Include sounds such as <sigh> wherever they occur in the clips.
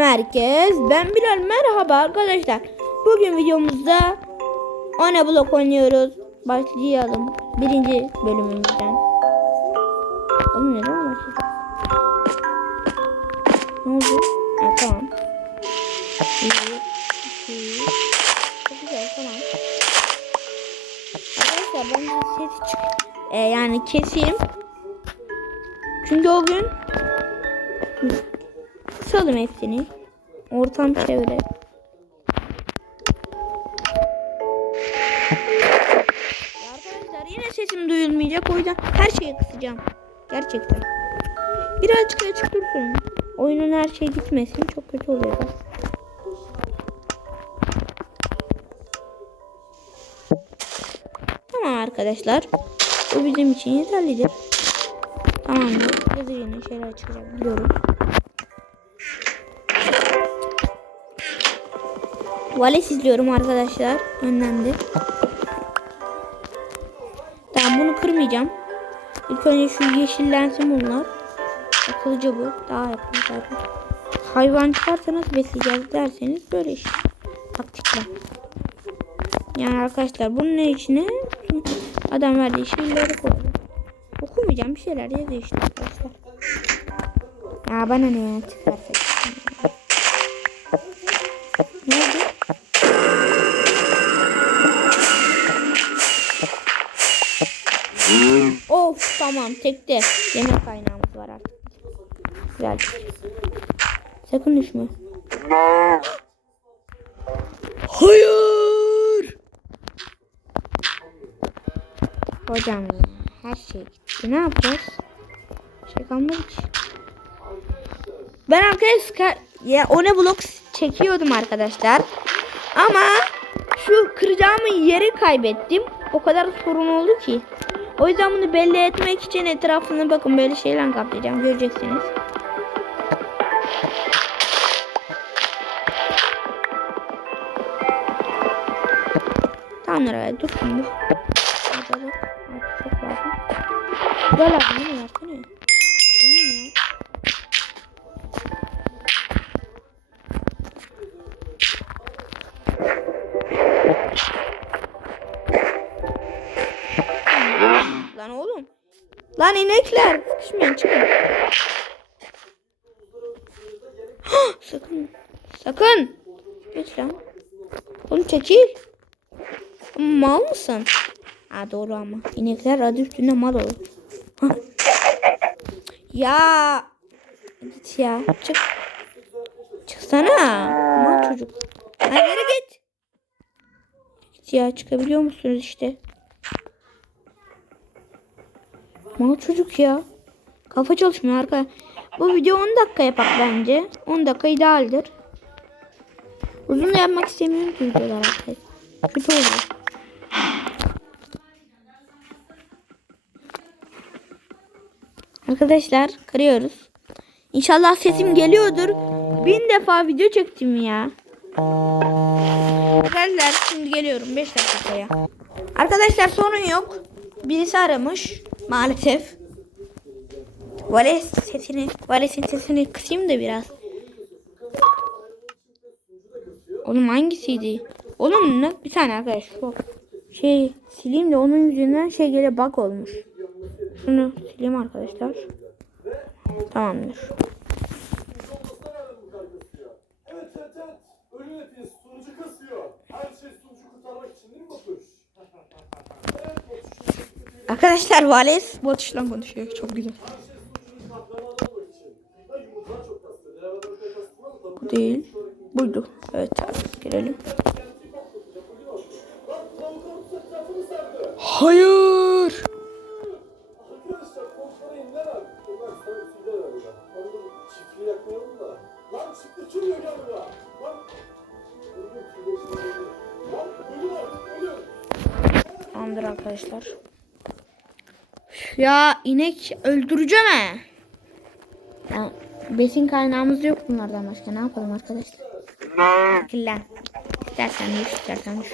herkes. Ben Bilal. Merhaba arkadaşlar. Bugün videomuzda Ana Blok oynuyoruz. Başlayalım. Birinci bölümümüzden. Oğlum neden başladık? Ne oldu? Ha tamam. Çok güzel tamam. Arkadaşlar ben ses çık e, yani keseyim. Çünkü o gün Kısalım hepsini. Ortam çevre. Arkadaşlar yine sesim duyulmayacak. O yüzden her şeyi kısacağım. Gerçekten. Birazcık açık dursun. Oyunun her şey gitmesin. Çok kötü oluyor. Tamam arkadaşlar. Bu bizim için yeterlidir. Tamamdır. Yazı yine şeyler çıkacak biliyorum. Vales izliyorum arkadaşlar. Önlendi. Tamam bunu kırmayacağım. İlk önce şu yeşillensin bunlar. Akıllıca bu. Daha yakın zaten. Hayvan çıkarsa nasıl besleyeceğiz derseniz böyle işte. Taktikler. Yani arkadaşlar bunun ne içine adam verdiği şeyleri koydu. Okumayacağım bir şeyler yazıyor işte arkadaşlar. Ya bana ne ya çıkarsa. Tamam tekte. Yemek kaynağımız var artık. Güzel. Sakın düşme. Hayır. Hocam her şey gitti. Ne yapacağız? Şey kalmadı ki. Ben arkadaşlar ya o ne blok çekiyordum arkadaşlar. Ama şu kıracağımın yeri kaybettim. O kadar sorun oldu ki. O yüzden bunu belli etmek için etrafını bakın böyle şeyler kaplayacağım. Göreceksiniz. Tamamdır evet dur şimdi. Hadi dur. Hadi, Çok Lan inekler. Sıkışmayın çıkın. Sakın. Sakın. Geç lan. Oğlum çekil. Mal mısın? Ha doğru ama. İnekler adı üstünde mal olur. Ya. Git ya. Çık. Çıksana. Mal çocuk. Lan yere git. Git ya çıkabiliyor musunuz işte? Mal çocuk ya. Kafa çalışmıyor arka. Bu video 10 dakika yapak bence. 10 dakika idealdir. Uzun da yapmak istemiyorum ki videolar arkadaşlar. Kötü oluyor. Arkadaşlar kırıyoruz. İnşallah sesim geliyordur. Bin defa video çektim ya. Arkadaşlar şimdi geliyorum 5 dakikaya. Arkadaşlar sorun yok. Birisi aramış maalesef. Vales sesini, Vales'in sesini kısayım da biraz. Oğlum hangisiydi? Oğlum ne? Bir tane arkadaş şu şey sileyim de onun yüzünden şey gele bug olmuş. Şunu sileyim arkadaşlar. Tamamdır. Evet evet evet. Ölü nefis sunucu kasıyor. Her şey sunucu kurtarmak için değil mi Batuş? evet Batuş. Arkadaşlar Vales botuşla konuşuyor. Çok güzel. Bu değil. Buydu. Evet abi girelim. Hayır. Tamamdır arkadaşlar. Ya inek öldüreceğim he. Ya, besin kaynağımız yok bunlardan başka. Ne yapalım arkadaşlar? Kirlen. İstersen düş, istersen düş.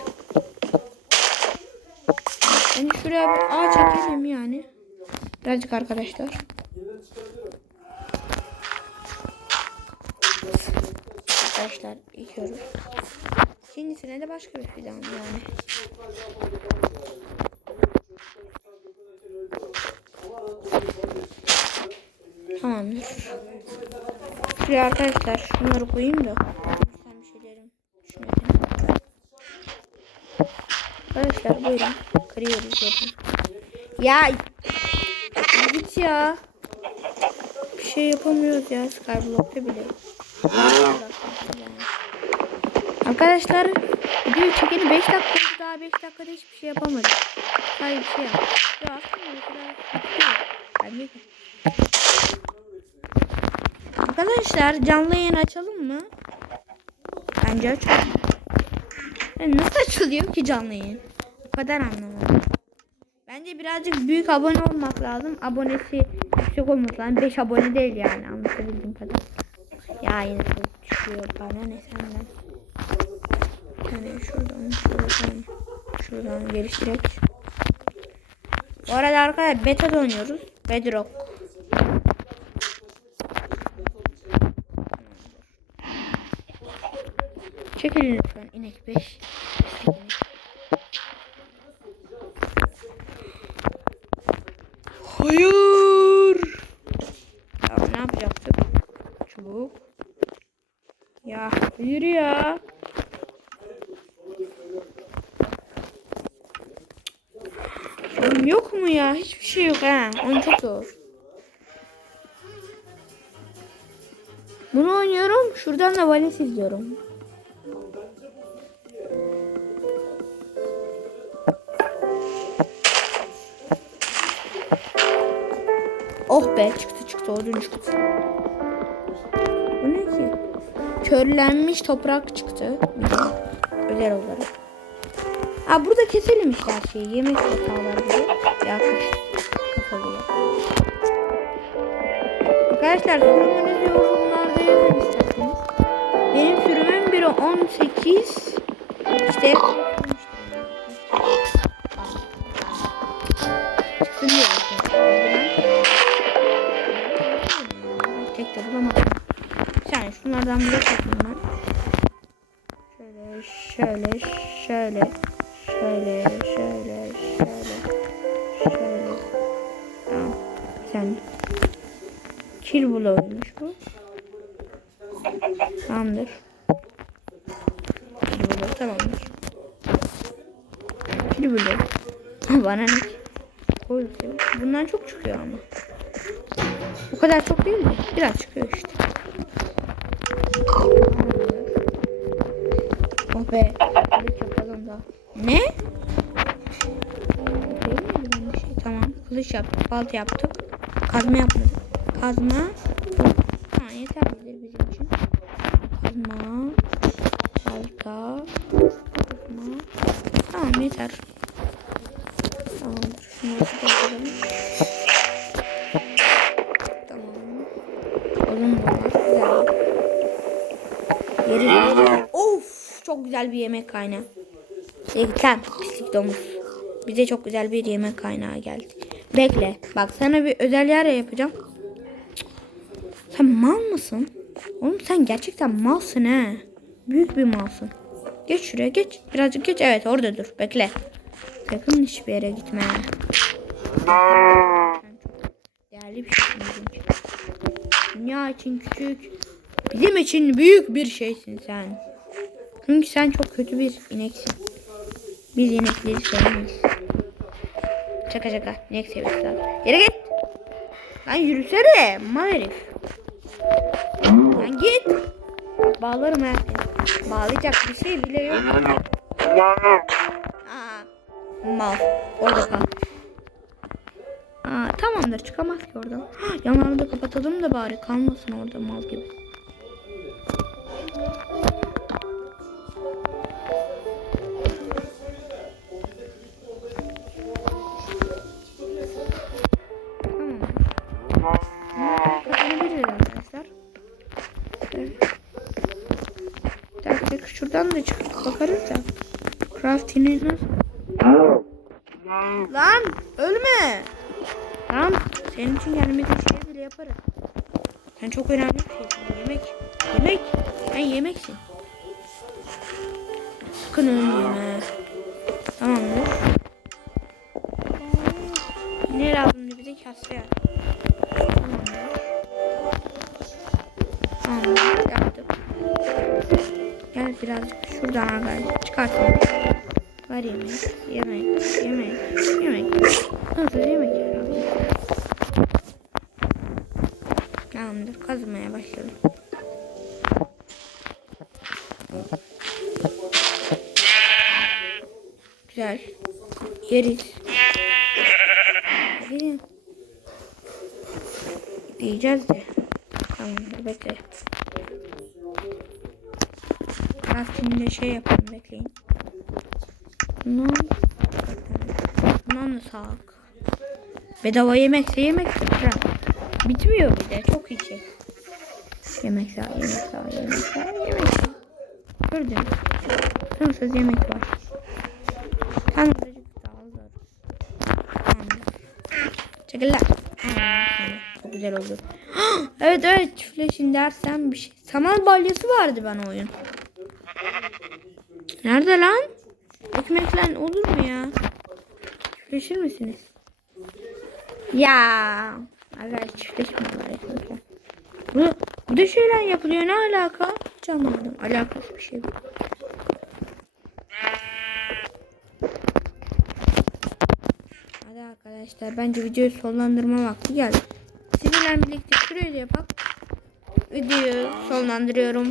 Ben şuraya bir ağaç çekelim yani. Birazcık arkadaşlar. arkadaşlar ekiyoruz. Şimdisine de başka bir fidan yani. Tamamdır. Şuraya arkadaşlar şunları koyayım da. Sen bir şeylerim düşünelim. Arkadaşlar buyurun. Kırıyoruz oradan. Ya git ya. Bir şey yapamıyoruz ya Skyblock'ta bile. Arkadaşlar videoyu çekeli 5 dakika 5 dakikada hiçbir şey yapamadık. Hayır bir şey yap. Ya aslında o kadar. Bence de. Arkadaşlar canlı yayın açalım mı? Bence açalım. Ya nasıl açılıyor ki canlı yayın? O kadar anlamadım. Bence birazcık büyük abone olmak lazım. Abonesi yüksek olması lazım. 5 abone değil yani anlatabildiğim kadar. Ya yine düşüyor bana ne senden. Yani şuradan şuradan şuradan geliştirek. Bu arada arkadaşlar beta oynuyoruz. Bedrock. Çekilin lütfen inek 5. Hayır. Ya ne yapacaktık? Çubuk. Ya hayır ya. Oğlum yok mu ya? Hiçbir şey yok ha. Oyun çok. Bunu oynuyorum. Şuradan da vales izliyorum. Oh be çıktı çıktı odun çıktı. Bu ne ki? Körlenmiş toprak çıktı. Özel olarak. Aa burada keselim işte her şeyi. Yemek hataları gibi. Ya. Arkadaşlar sürümünüzü yorumlarda yazın isterseniz. Benim sürümüm biri 18. İşte. Tek de bulamadım. Şunlardan bir yapayım ben. Şöyle, şöyle, şöyle, şöyle, şöyle, şöyle, şöyle. Tamam. Sen. Kill bloğuymuş bu. Tamamdır. Kill bloğu tamamdır. Kill bloğu. Bana ne? Koy. Bundan çok çıkıyor ama. O kadar çok değil mi? Biraz çıkıyor işte. Oh be. Kılıç yapalım da. Ne? Tamam. Kılıç yaptık. Balta yaptık. Kazma yapmadık. Kazma. Ha yeterlidir bizim için. Kazma. Balta. Kazma. Tamam yeter. Tamamdır. Şunları da. Tamam. Odun var. Güzel. Yeri. Of çok güzel bir yemek kaynağı. Reklam pislik domuz. Bize çok güzel bir yemek kaynağı geldi. Bekle. Bak sana bir özel yer yapacağım. Sen mal mısın? Oğlum sen gerçekten malsın he. Büyük bir malsın. Geç şuraya geç. Birazcık geç. Evet orada dur. Bekle. Sakın hiçbir yere gitme. Değerli bir için. Dünya için küçük. Bizim için büyük bir şeysin sen. Çünkü sen çok kötü bir ineksin. Biz inekleri sevmeyiz. Şaka şaka. İnek seviyoruz abi. Yere git. Lan yürüsene. Mal herif. Lan git. Bağlarım herkes. Bağlayacak bir şey bile yok. Aa, mal. Orada kal. Aa, tamamdır çıkamaz ki oradan. Yanlarını da kapatalım da bari kalmasın orada mal gibi. Şuradan da çıkıp bakarız da. Crafting'i nasıl? Lan ölme. Tamam. Senin için gelmek için şey bile yaparız. Sen çok önemli bir şeysin. Yemek. Yemek. Sen yemeksin. Sakın ölme. Tamamdır. Ne lazım bize kase Tamamdır. Birazcık şuradan arkadaşlar çıkartalım. Var yemek, yemek, yemek, yemek. Nasıl yemek herhalde? Tamamdır kazmaya başlayalım. Güzel. Yeriz. Hadi. Diyeceğiz de. Tamamdır bekle. Crafting'de şey yapalım bekleyin. Bundan Bundan da sağlık. Bedava yemekse yemektir. Kral. Bitmiyor bir de. Çok iyi şey. Yemek daha, yemek daha, yemek daha, yemek daha. Gördünüz. Sonsuz yemek var. Tam birazcık daha. Tamamdır. Çekil Çok güzel oldu. <gasps> evet evet çiftleşin dersen bir şey. Saman balyası vardı ben oyun. Nerede lan? Ekmeklen olur mu ya? Çiftleşir misiniz? Ya. Arkadaşlar çiftleşmiyorlar ekmekle. Bu, bu da şeyler yapılıyor ne alaka? Hiç anlamadım. Alakası bir şey bu. Hadi arkadaşlar bence videoyu sonlandırma vakti geldi. Sizinle birlikte şurayı da yapalım. Videoyu sonlandırıyorum.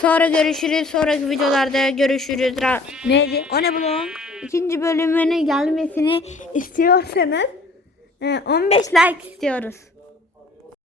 Sonra görüşürüz. Sonraki videolarda görüşürüz. Ra Neydi? O ne blog? İkinci bölümünün gelmesini istiyorsanız e, 15 like istiyoruz.